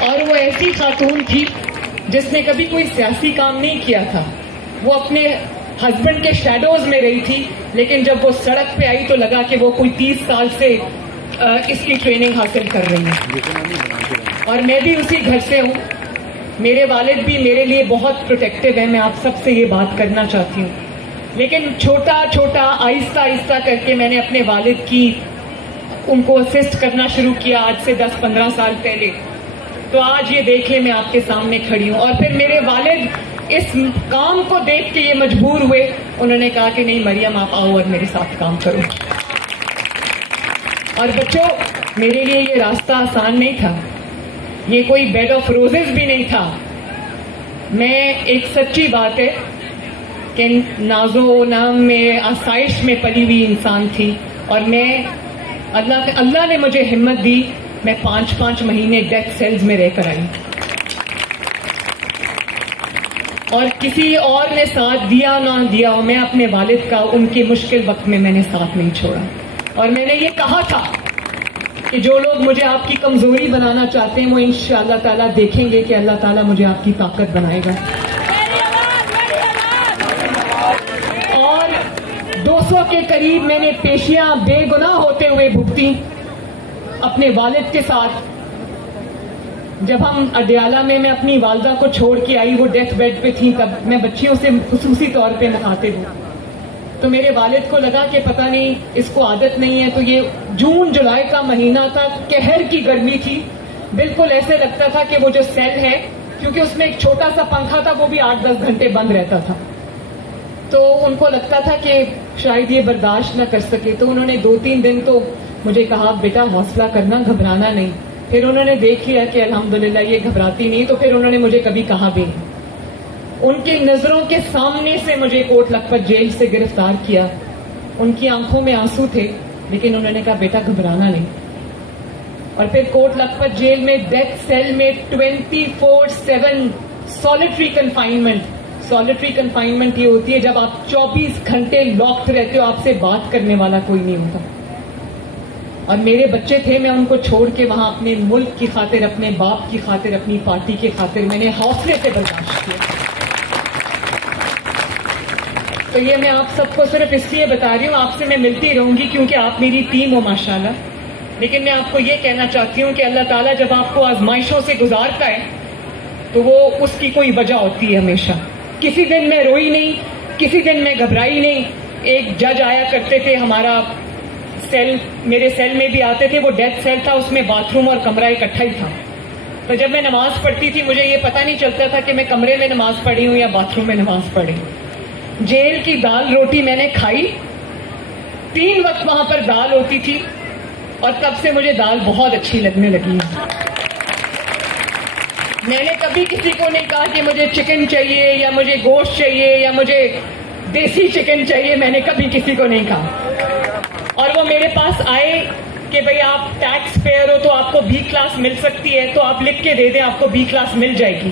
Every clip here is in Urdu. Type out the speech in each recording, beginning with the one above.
اور وہ ایسی خاتون تھی جس نے کبھی کوئی سیاسی کام نہیں کیا تھا. وہ اپنے ہسبینڈ کے شیڈوز میں رہی تھی, لیکن جب وہ سڑک پہ آئی تو لگا کہ وہ کوئی 30 سال سے اس کی ٹریننگ حاصل کر رہی ہے. اور میں بھی اسی گھر سے ہوں. میرے والد بھی میرے لیے بہت پروٹیکٹیو ہیں. میں آپ سب سے یہ بات کرنا چاہتی ہوں. لیکن چھوٹا چھوٹا آہستہ آہستہ کر کے میں نے اپنے والد کی ان کو اسسٹ کرنا شروع کیا آج سے 10-15 سال پہلے. تو آج یہ دیکھ لیں میں آپ کے سامنے کھڑی ہوں. اور پھر میرے والد اس کام کو دیکھ کے یہ مجبور ہوئے, انہوں نے کہا کہ نہیں مریم آپ آؤ اور میرے ساتھ کام کرو. اور بچوں, میرے لیے یہ راستہ آسان نہیں تھا, یہ کوئی بیڈ آف روزز بھی نہیں تھا. میں ایک سچی بات ہے کہ ناز و نام میں آسائش میں پلی ہوئی انسان تھی, اور میں اللہ نے مجھے ہمت دی. میں 5 مہینے ڈیتھ سیلز میں رہ کر آئی, اور کسی اور نے ساتھ دیا نہ دیا, میں اپنے والد کا ان کے مشکل وقت میں نے ساتھ نہیں چھوڑا. اور میں نے یہ کہا تھا کہ جو لوگ مجھے آپ کی کمزوری بنانا چاہتے ہیں وہ انشاءاللہ تعالیٰ دیکھیں گے کہ اللہ تعالیٰ مجھے آپ کی طاقت بنائے گا. اور 200 کے قریب میں نے پیشیاں بے گناہ ہوتے ہوئے بھگتی اپنے والد کے ساتھ. جب ہم اڈیالہ میں اپنی والدہ کو چھوڑ کے آئی, وہ ڈیتھ بیڈ پہ تھی, تب میں بچیوں سے خصوصی طور پہ مخاطب ہوں. تو میرے والد کو لگا کہ پتہ نہیں اس کو عادت نہیں ہے. تو یہ جون جولائی کا مہینہ تھا, قہر کی گرمی تھی, بالکل ایسے لگتا تھا کہ وہ جو سیل ہے, کیونکہ اس میں ایک چھوٹا سا پنکھا تھا, وہ بھی 8-10 گھنٹے بند رہتا تھا. تو ان کو لگتا تھا کہ شاید یہ برداشت نہ کر سکے. تو انہوں نے 2-3 دن تو مجھے کہا بیٹا حوصلہ کرنا, گھبرانا نہیں. پھر انہوں نے دیکھ لیا کہ الحمدللہ یہ گھبراتی نہیں, تو پھر انہوں نے مجھے کبھی کہا بھی نہیں. ان کی نظروں کے سامنے سے مجھے کوٹ لکھپت جیل سے گرفتار کیا. ان کی آنکھوں میں آنسو تھے, لیکن انہوں نے کہا بیٹا گھبرانا نہیں. اور پھر کوٹ لکھپت جیل میں ڈیتھ سیل میں 24/7 سالیٹری کنفائنمنٹ. سالیٹری کنفائنمنٹ یہ ہوتی ہے جب آپ 24 گھنٹے لاکڈ رہتے ہو, آپ سے بات کرنے والا کوئی نہیں ہوتا. اور میرے بچے تھے, میں ان کو چھوڑ کے وہاں اپنے ملک کی خاطر, اپنے باپ کی خاطر, اپنی پارٹی کی خاطر میں نے حوصلے سے برداشت کیا. تو یہ میں آپ سب کو صرف اس لیے بتا رہی ہوں, آپ سے میں ملتی رہوں گی کیونکہ آپ میری ٹیم ہو ماشاءاللہ. لیکن میں آپ کو یہ کہنا چاہتی ہوں کہ اللہ تعالیٰ جب آپ کو آزمائشوں سے گزارتا ہے تو وہ اس کی کوئی وجہ ہوتی ہے ہمیشہ. کسی دن میں روئی نہیں, کسی دن میں گھبرائی نہیں. ایک جج آیا کرتے تھے ہمارا سیل, میرے سیل میں بھی آتے تھے, وہ ڈیتھ سیل تھا, اس میں باتھ روم اور کمرہ اکٹھا ہی تھا. تو جب میں نماز پڑھتی تھی مجھے یہ پتہ نہیں چلتا تھا کہ میں کمرے میں نماز پڑھی ہوں یا باتھ روم میں نماز پڑھی. جیل کی دال روٹی میں نے کھائی, 3 وقت وہاں پر دال ہوتی تھی, اور تب سے مجھے دال بہت اچھی لگنے لگی. میں نے کبھی کسی کو نہیں کہا کہ مجھے چکن چاہیے یا مجھے گوشت چاہیے یا مجھے دیسی چکن چاہیے, میں نے کبھی کسی کو نہیں کہا. اور وہ میرے پاس آئے کہ بھئی آپ ٹیکس پیئر ہو تو آپ کو بی کلاس مل سکتی ہے, تو آپ لکھ کے دے دیں, آپ کو بی کلاس مل جائے گی.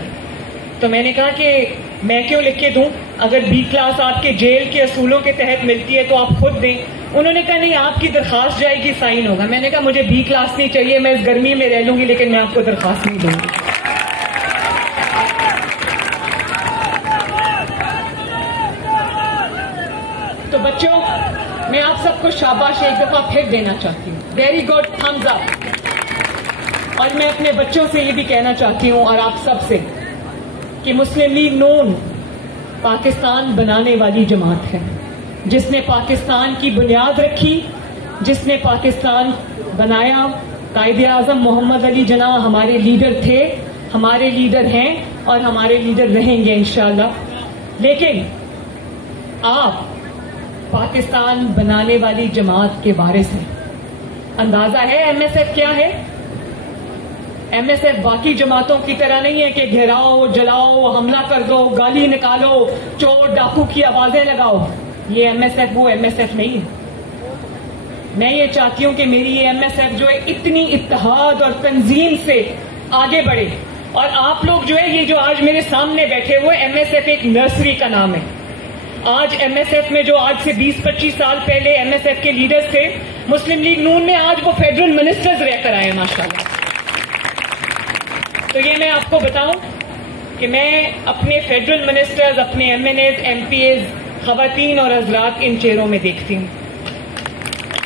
تو میں نے کہا کہ میں کیوں لکھ کے دوں, اگر بی کلاس آپ کے جیل کے اصولوں کے تحت ملتی ہے تو آپ خود دیں. انہوں نے کہا نہیں آپ کی درخواست جائے گی, سائن ہوگا. میں نے کہا مجھے بی کلاس نہیں چاہیے, میں اس گرمی میں رہ لوں گی, لیکن میں آپ کو درخواست نہیں دوں گی. تو بچوں, میں آپ سب کو شاباش ایک دفعہ پھر دینا چاہتی ہوں. ویری گڈ, تھمز اپ. اور میں اپنے بچوں سے یہ بھی کہنا چاہتی ہوں اور آپ سب سے کہ مسلم لیگ نون پاکستان بنانے والی جماعت ہے, جس نے پاکستان کی بنیاد رکھی, جس نے پاکستان بنایا. قائد اعظم محمد علی جناح ہمارے لیڈر تھے, ہمارے لیڈر ہیں اور ہمارے لیڈر رہیں گے انشاءاللہ. لیکن آپ پاکستان بنانے والی جماعت کے وارث ہیں. اندازہ ہے ایم ایس ایف کیا ہے؟ ایم ایس ایف باقی جماعتوں کی طرح نہیں ہے کہ گھیراؤ, جلاؤ, حملہ کر دو, گالی نکالو, چور ڈاکو کی آوازیں لگاؤ. یہ ایم ایس ایف وہ ایم ایس ایف نہیں ہے. میں یہ چاہتی ہوں کہ میری یہ ایم ایس ایف جو ہے اتنی اتحاد اور تنظیم سے آگے بڑھے. اور آپ لوگ جو ہے, یہ جو آج میرے سامنے بیٹھے ہوئے, ایم ایس ایف ایک نرسری کا نام ہے. آج ایم ایس ایف میں جو آج سے 20-25 سال پہلے ایم ایس ایف کے لیڈرز تھے مسلم لیگ نون میں, آج وہ فیڈرل منسٹرز رہ کر آئے ماشاءاللہ. تو یہ میں آپ کو بتاؤں کہ میں اپنے فیڈرل منسٹرز، اپنے MNAs, MPAs, خواتین اور حضرات ان چہروں میں دیکھتی ہوں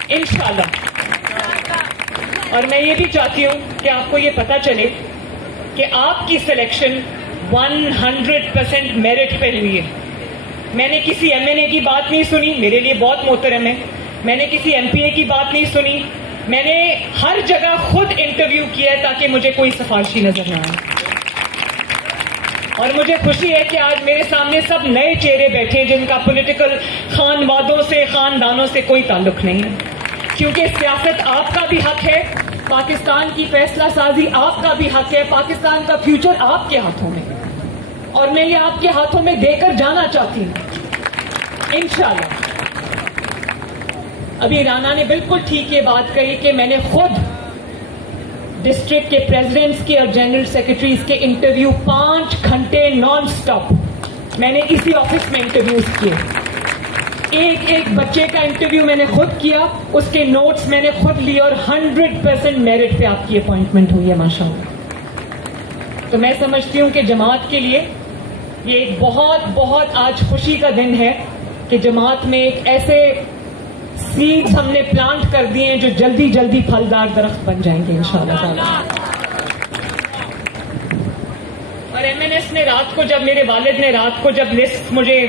انشاءاللہ. اور میں یہ بھی چاہتی ہوں کہ آپ کو یہ پتا چلے کہ آپ کی سلیکشن 100% میرٹ پہ ہوئی ہے. میں نے کسی ایم این اے کی بات نہیں سنی، میرے لیے بہت محترم ہے. میں نے کسی ایم پی اے کی بات نہیں سنی. میں نے ہر جگہ خود انٹرویو کیا ہے تاکہ مجھے کوئی سفارشی نظر نہ آئے. اور مجھے خوشی ہے کہ آج میرے سامنے سب نئے چہرے بیٹھے جن کا پولیٹیکل خانوادوں سے، خاندانوں سے کوئی تعلق نہیں ہے. کیونکہ سیاست آپ کا بھی حق ہے، پاکستان کی فیصلہ سازی آپ کا بھی حق ہے، پاکستان کا فیوچر آپ کے ہاتھوں میں، اور میں یہ آپ کے ہاتھوں میں دے کر جانا چاہتی ہوں انشاءاللہ. ابھی رانا نے بالکل ٹھیک یہ بات کہی کہ میں نے خود ڈسٹرکٹ کے پریزیڈنٹس کے اور جنرل سیکرٹریز کے انٹرویو 5 گھنٹے نان سٹاپ میں نے اسی آفس میں انٹرویوز کیے. ایک بچے کا انٹرویو میں نے خود کیا، اس کے نوٹس میں نے خود لیے، اور 100% میرٹ پہ آپ کی اپوائنٹمنٹ ہوئی ہے ماشاءاللہ. تو میں سمجھتی ہوں کہ جماعت کے لیے یہ ایک بہت بہت آج خوشی کا دن ہے کہ جماعت میں ایک ایسے سیڈز ہم نے پلانٹ کر دیے ہیں جو جلدی جلدی پھلدار درخت بن جائیں گے انشاءاللہ تعالی. اور ایم این ایس نے رات کو جب میرے والد نے رات کو جب لسٹ مجھے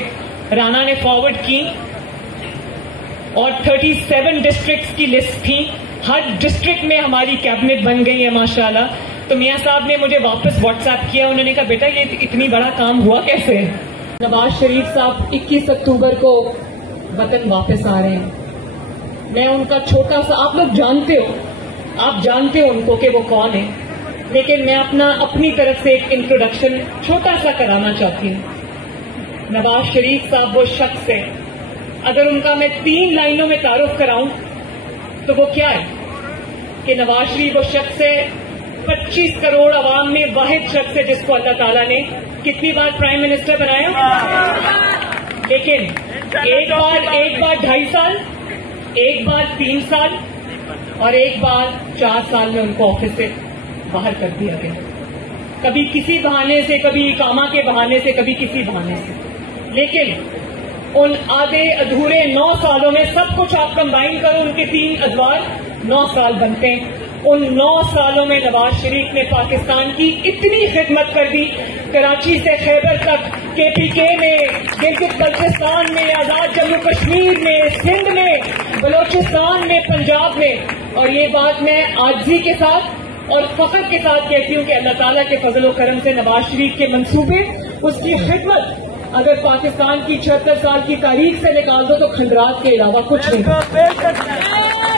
رانا نے فارورڈ کی اور 37 ڈسٹرکٹس کی لسٹ تھی، ہر ڈسٹرکٹ میں ہماری کیبنٹ بن گئی ہے ماشاءاللہ. تو میاں صاحب نے مجھے واپس واٹس ایپ کیا، انہوں نے کہا بیٹا یہ اتنی بڑا کام ہوا کیسے؟ نواز شریف صاحب 21 اکتوبر کو وطن واپس آ رہے ہیں. میں ان کا چھوٹا سا، آپ لوگ جانتے ہو ان کو کہ وہ کون ہے، لیکن میں اپنی طرف سے ایک انٹروڈکشن چھوٹا سا کرانا چاہتی ہوں. نواز شریف صاحب وہ شخص ہے، اگر ان کا میں 3 لائنوں میں تعارف کراؤں تو وہ کیا ہے کہ نواز شریف وہ شخص ہے 25 کروڑ عوام میں واحد شخص ہے جس کو اللہ تعالیٰ نے کتنی بار پرائم منسٹر بنایا، لیکن ایک بار 2.5 سال، ایک بار 3 سال، اور ایک بار 4 سال میں ان کو آفس سے باہر کر دیا گیا. کبھی کسی بہانے سے، کبھی اقامہ کے بہانے سے، کبھی کسی بہانے سے. لیکن ان آدھے ادھورے 9 سالوں میں سب کچھ آپ کمبائن کرو، ان کے 3 ادوار 9 سال بنتے ہیں. ان 9 سالوں میں نواز شریف نے پاکستان کی اتنی خدمت کر دی، کراچی سے خیبر تک، کے پی کے میں، گلگت بلتستان میں، آزاد جموں کشمیر میں، سندھ میں، بلوچستان میں، پنجاب میں. اور یہ بات میں عاجزی کے ساتھ اور فخر کے ساتھ کہتی ہوں کہ اللہ تعالیٰ کے فضل و کرم سے نواز شریف کے منصوبے، اس کی خدمت اگر پاکستان کی 76 سال کی تاریخ سے نکال دو تو کھنڈرات کے علاوہ کچھ نہیں.